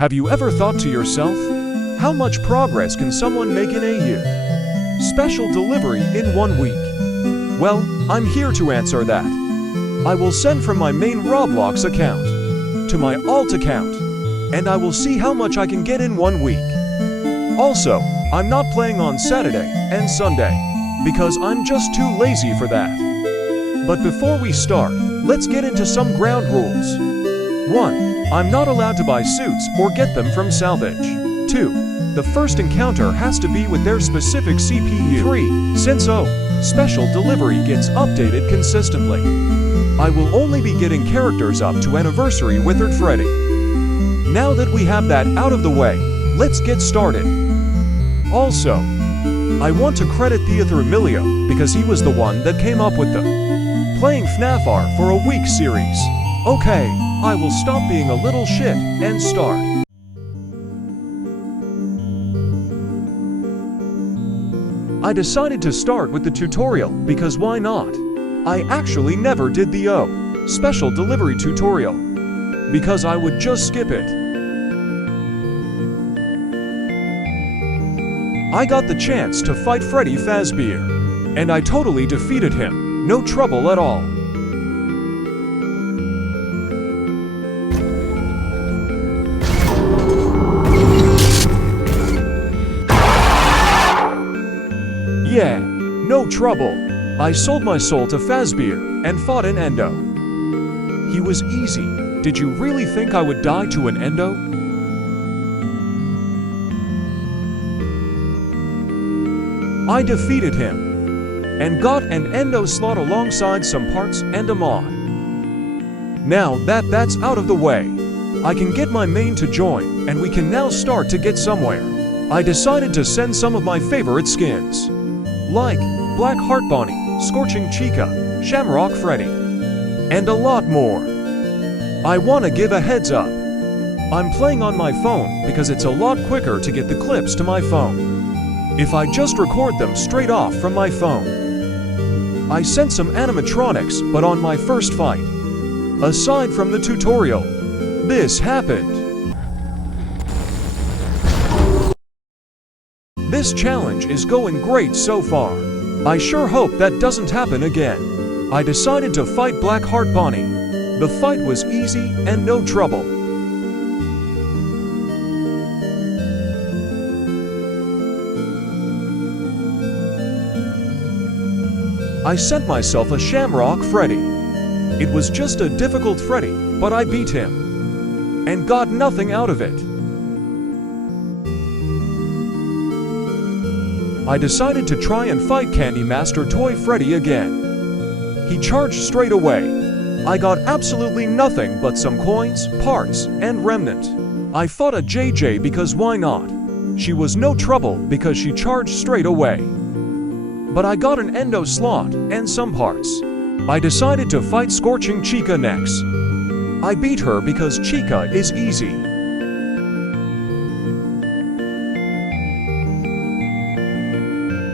Have you ever thought to yourself, how much progress can someone make in a year? Special delivery in 1 week. Well, I'm here to answer that. I will send from my main Roblox account to my alt account, and I will see how much I can get in 1 week. Also, I'm not playing on Saturday and Sunday, because I'm just too lazy for that. But before we start, let's get into some ground rules. 1. I'm not allowed to buy suits or get them from salvage. 2. The first encounter has to be with their specific CPU. 3. Since special delivery gets updated consistently, I will only be getting characters up to Anniversary Withered Freddy. Now that we have that out of the way, let's get started. Also, I want to credit Theater Emilio because he was the one that came up with the Playing FNAF R for a Week series. Okay, I will stop being a little shit and start. I decided to start with the tutorial because why not? I actually never did the special delivery tutorial because I would just skip it. I got the chance to fight Freddy Fazbear, and I totally defeated him, no trouble at all. Yeah, no trouble. I sold my soul to Fazbear and fought an Endo. He was easy. Did you really think I would die to an Endo? I defeated him and got an Endo slot alongside some parts and a mod. Now that that's out of the way, I can get my main to join and we can now start to get somewhere. I decided to send some of my favorite skins, like Black Heart Bonnie, Scorching Chica, Shamrock Freddy, and a lot more. I want to give a heads up. I'm playing on my phone because it's a lot quicker to get the clips to my phone if I just record them straight off from my phone. I sent some animatronics, but on my first fight, aside from the tutorial, this happened. This challenge is going great so far. I sure hope that doesn't happen again. I decided to fight Black Heart Bonnie. The fight was easy and no trouble. I sent myself a Shamrock Freddy. It was just a difficult Freddy, but I beat him and got nothing out of it. I decided to try and fight Candy Master Toy Freddy again. He charged straight away. I got absolutely nothing but some coins, parts, and remnant. I fought a JJ because why not? She was no trouble because she charged straight away. But I got an Endo slot and some parts. I decided to fight Scorching Chica next. I beat her because Chica is easy.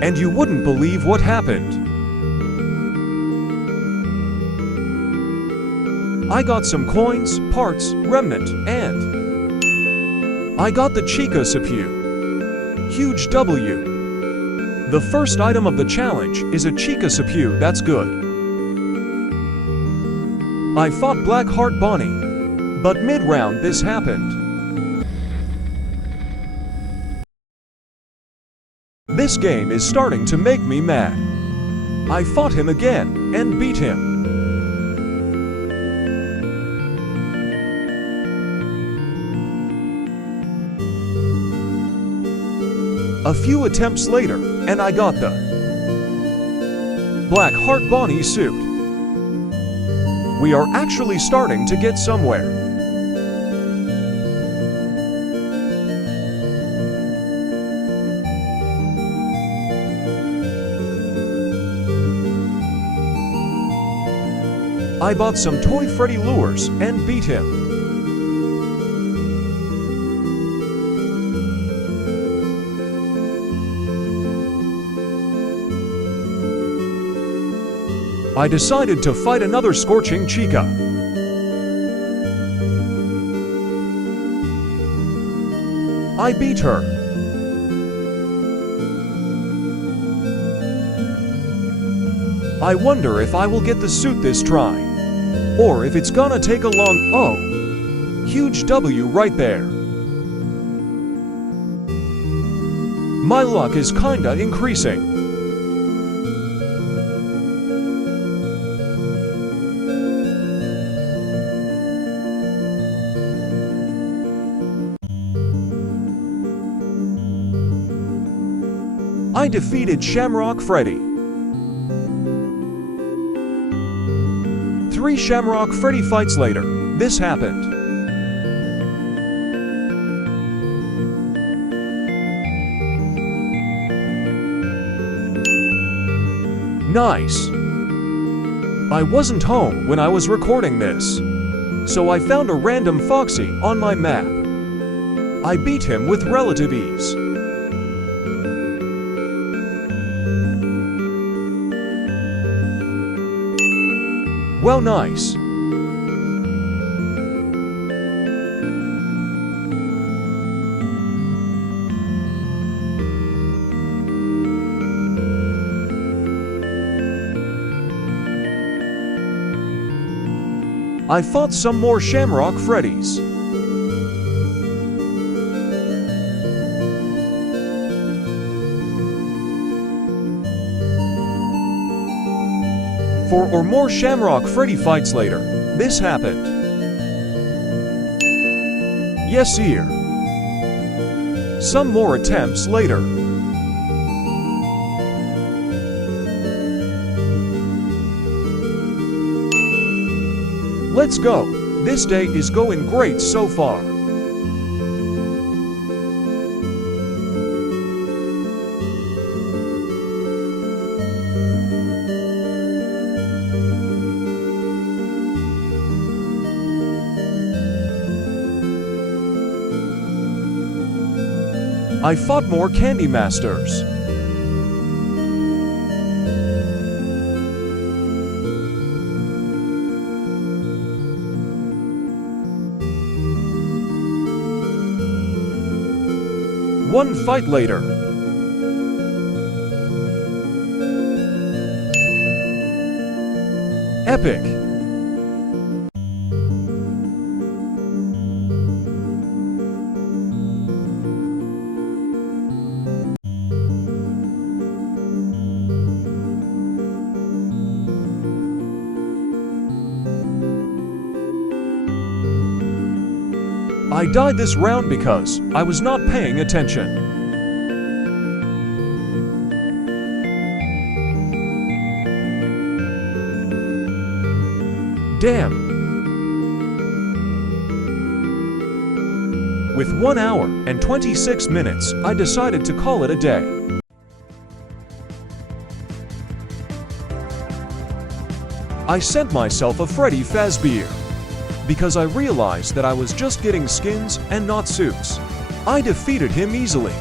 And you wouldn't believe what happened. I got some coins, parts, remnant, and I got the Chica CPU. Huge W. The first item of the challenge is a Chica CPU, that's good. I fought Black Heart Bonnie, but mid-round this happened. This game is starting to make me mad. I fought him again and beat him. A few attempts later, and I got the Black Heart Bonnie suit. We are actually starting to get somewhere. I bought some Toy Freddy lures and beat him. I decided to fight another Scorching Chica. I beat her. I wonder if I will get the suit this try, or if it's gonna take a long... Oh, huge W right there. My luck is kinda increasing. I defeated Shamrock Freddy. 3 Shamrock Freddy fights later, this happened. Nice. I wasn't home when I was recording this, so I found a random Foxy on my map. I beat him with relative ease. Well, nice. I fought some more Shamrock Freddys. Four or more Shamrock Freddy fights later, this happened. Yes, sir. Some more attempts later. Let's go. This day is going great so far. I fought more Candy Masters. One fight later. Epic. I died this round because I was not paying attention. Damn. With 1 hour and 26 minutes, I decided to call it a day. I sent myself a Freddy Fazbear, because I realized that I was just getting skins and not suits. I defeated him easily.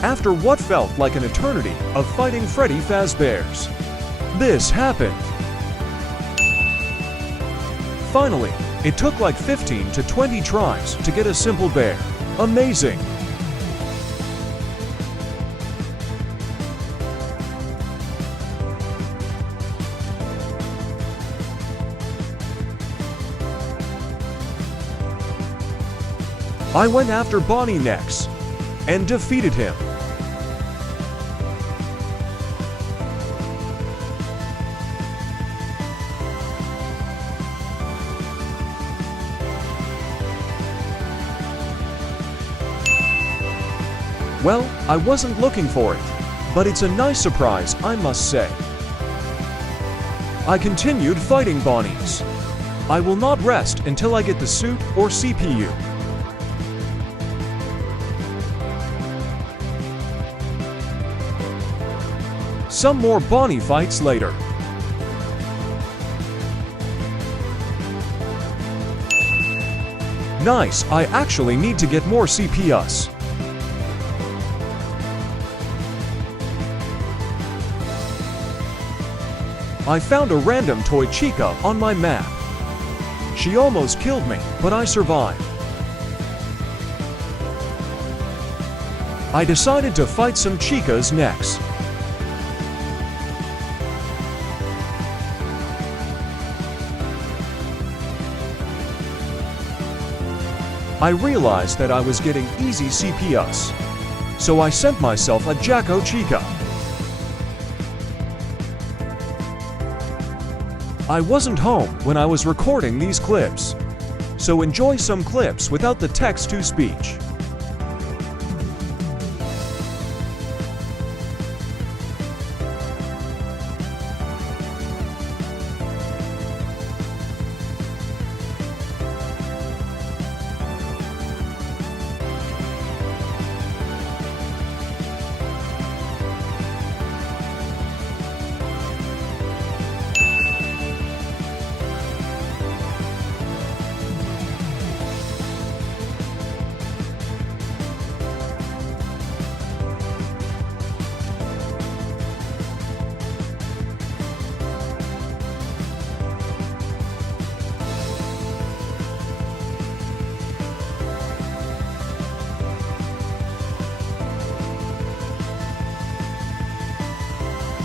After what felt like an eternity of fighting Freddy Fazbears, this happened. Finally, it took like 15 to 20 tries to get a simple bear. Amazing! I went after Bonnie next and defeated him. Well, I wasn't looking for it, but it's a nice surprise, I must say. I continued fighting Bonnies. I will not rest until I get the suit or CPU. Some more Bonnie fights later. Nice, I actually need to get more CPS. I found a random toy Chica on my map. She almost killed me, but I survived. I decided to fight some chicas next. I realized that I was getting easy CPS, so I sent myself a Jacko Chica. I wasn't home when I was recording these clips, so enjoy some clips without the text-to-speech.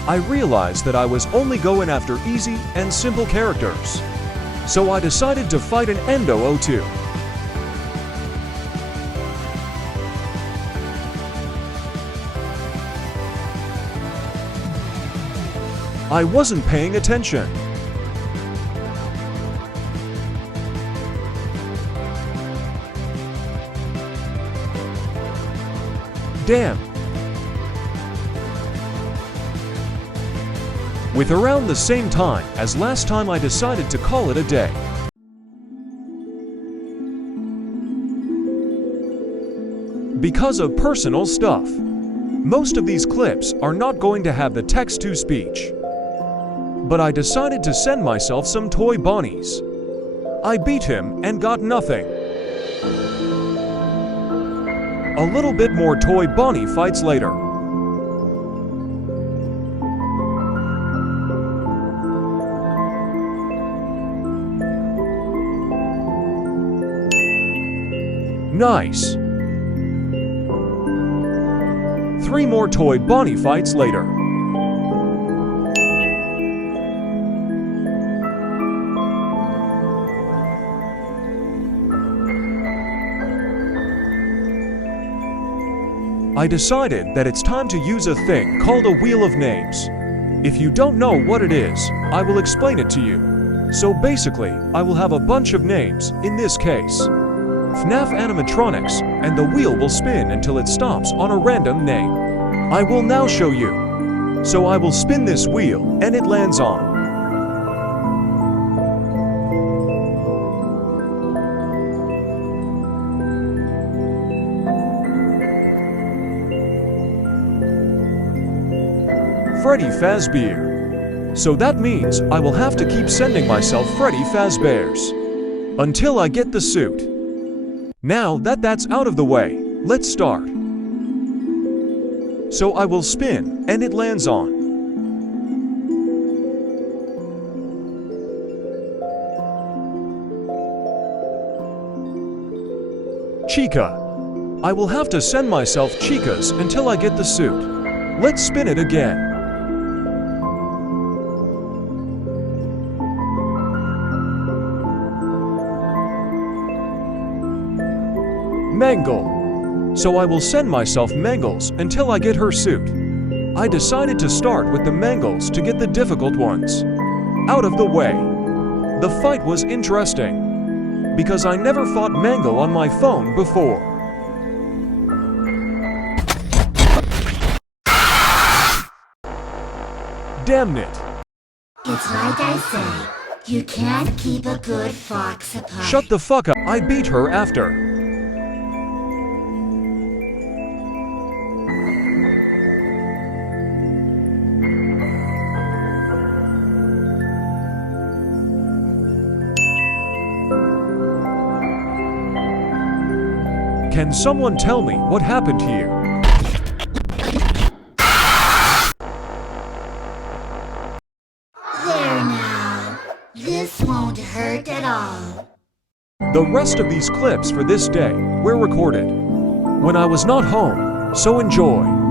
I realized that I was only going after easy and simple characters, so I decided to fight an Endo 02. I wasn't paying attention. Damn. With around the same time as last time, I decided to call it a day. Because of personal stuff. Most of these clips are not going to have the text-to-speech. But I decided to send myself some toy bunnies. I beat him and got nothing. A little bit more toy bunny fights later. Nice. 3 more toy bunny fights later. I decided that it's time to use a thing called a Wheel of Names. If you don't know what it is, I will explain it to you. So basically, I will have a bunch of names, in this case FNAF animatronics, and the wheel will spin until it stops on a random name. I will now show you. So I will spin this wheel, and it lands on Freddy Fazbear. So that means I will have to keep sending myself Freddy Fazbears until I get the suit. Now that that's out of the way, let's start. So I will spin, and it lands on Chica. I will have to send myself chicas until I get the suit. Let's spin it again. Mangle. So I will send myself Mangles until I get her suit. I decided to start with the Mangles to get the difficult ones out of the way. The fight was interesting because I never fought Mangle on my phone before. Damn it. It's like I say, you can't keep a good fox apart. Shut the fuck up. I beat her after. Can someone tell me what happened here? There now. This won't hurt at all. song. The rest of these clips for this day were recorded when I was not home, so enjoy.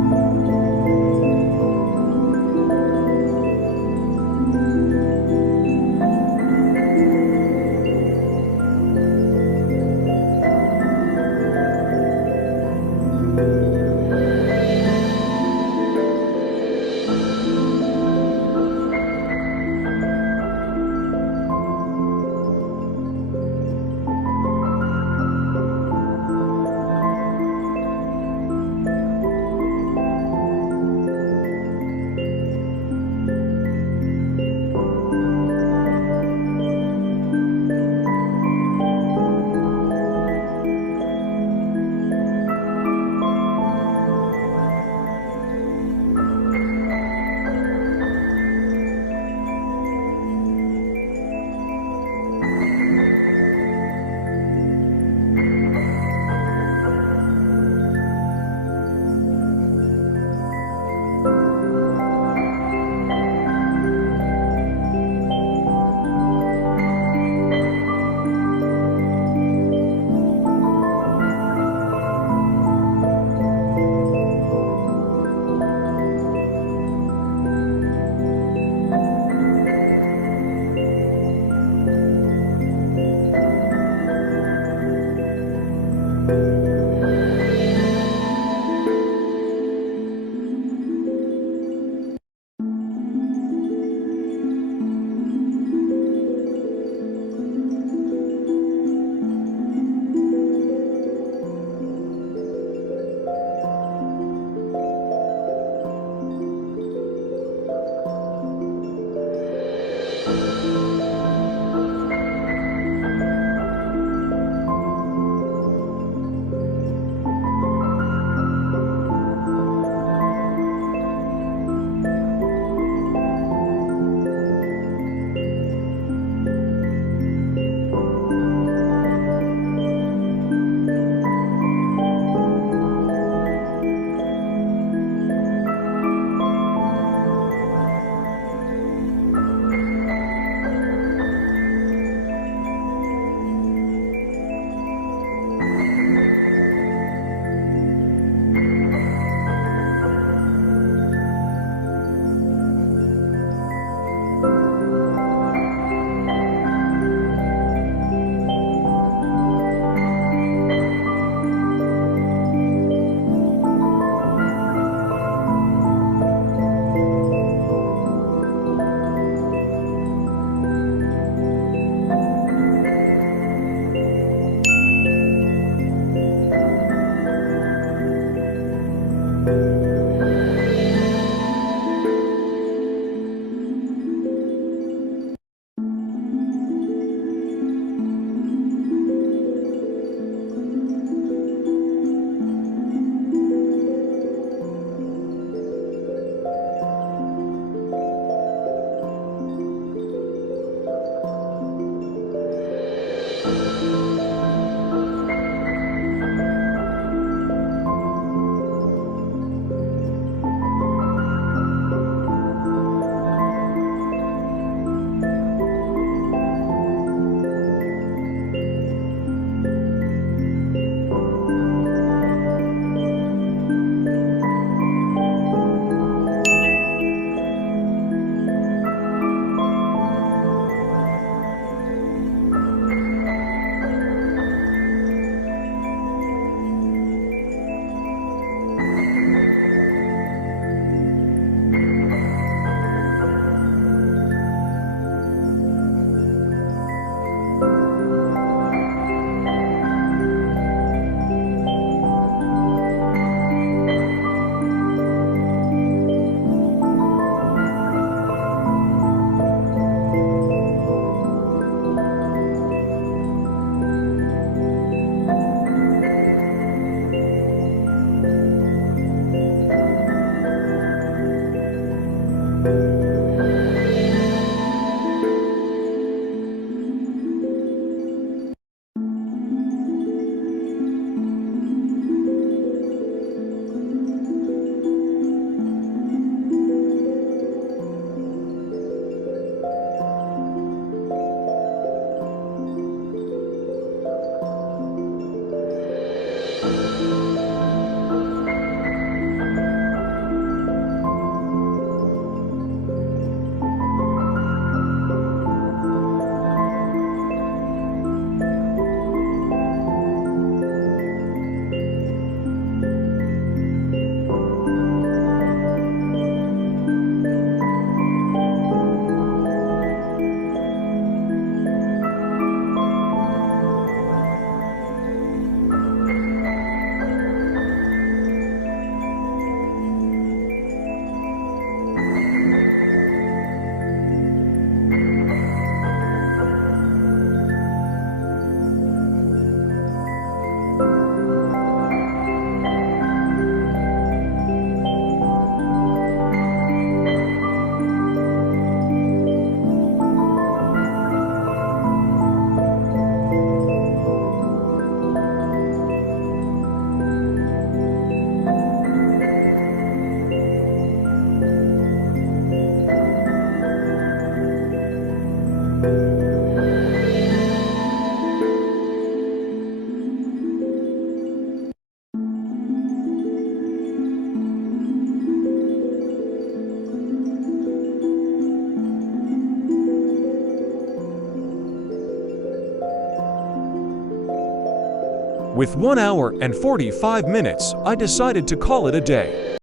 With 1 hour and 45 minutes, I decided to call it a day.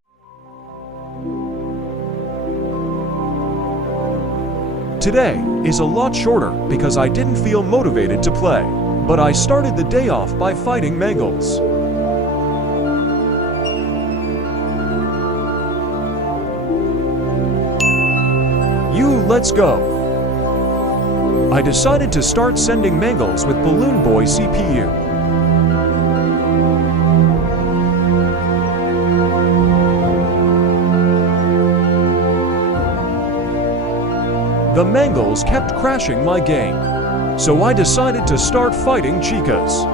Today is a lot shorter because I didn't feel motivated to play, but I started the day off by fighting Mangles. Let's go. I decided to start sending Mangles with Balloon Boy CPU. The Mangles kept crashing my game, so I decided to start fighting Chicas.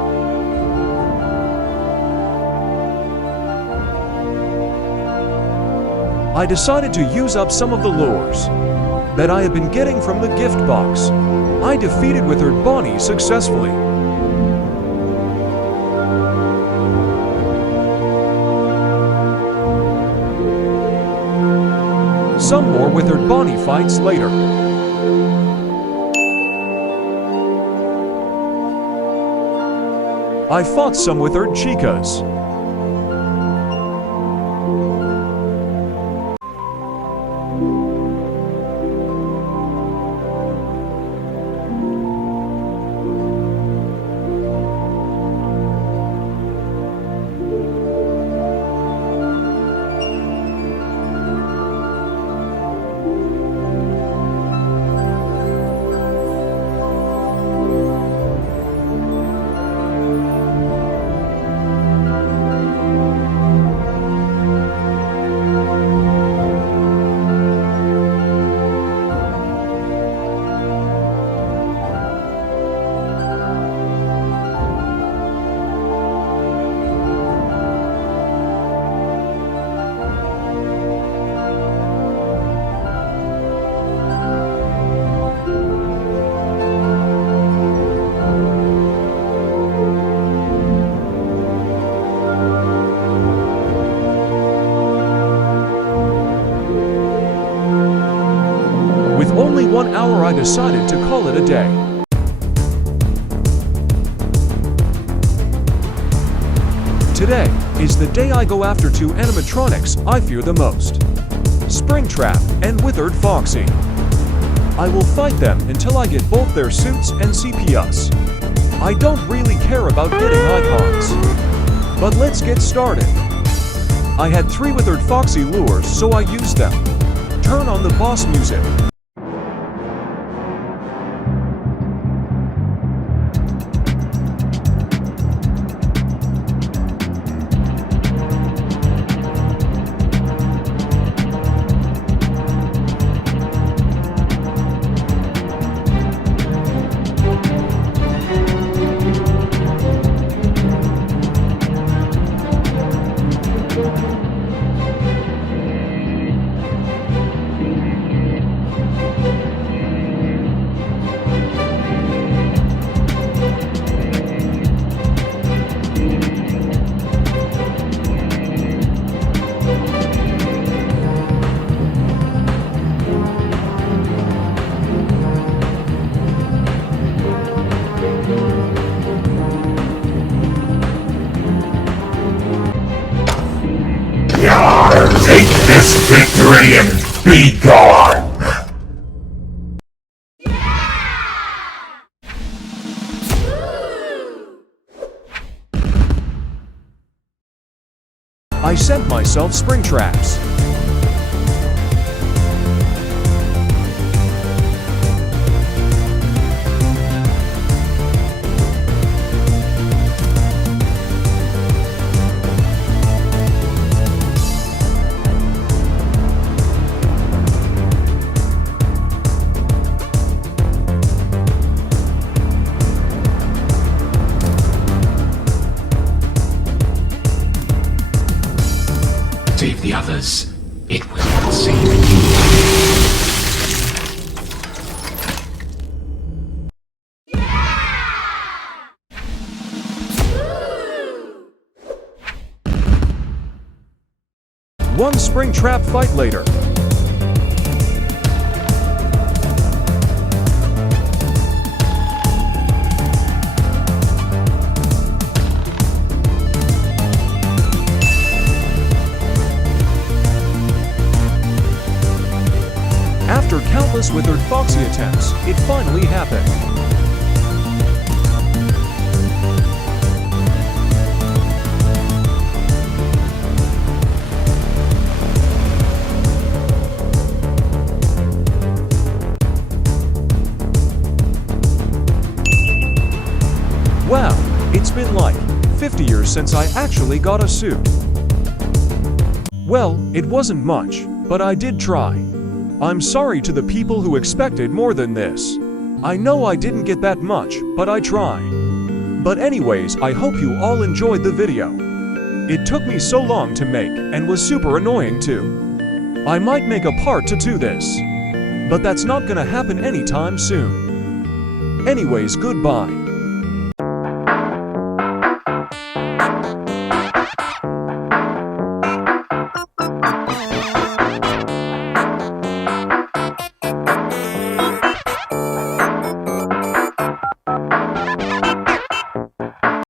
I decided to use up some of the lures that I had been getting from the gift box. I defeated Withered Bonnie successfully. Some more Withered Bonnie fights later. I fought some Withered Chicas. Only 1 hour, I decided to call it a day. Today is the day I go after two animatronics I fear the most: Springtrap and Withered Foxy. I will fight them until I get both their suits and CPS. I don't really care about getting icons, but let's get started. I had 3 Withered Foxy lures, so I used them. Turn on the boss music. Take this victory and be gone! I sent myself Springtraps. Save the others. It will not save you. One Springtrap fight later. relentless with her foxy attempts, it finally happened. Wow, it's been like 50 years since I actually got a suit. Well, it wasn't much, but I did try. I'm sorry to the people who expected more than this. I know I didn't get that much, but I tried. But anyways, I hope you all enjoyed the video. It took me so long to make and was super annoying too. I might make a part 2 to this, but that's not gonna happen anytime soon. Anyways, goodbye.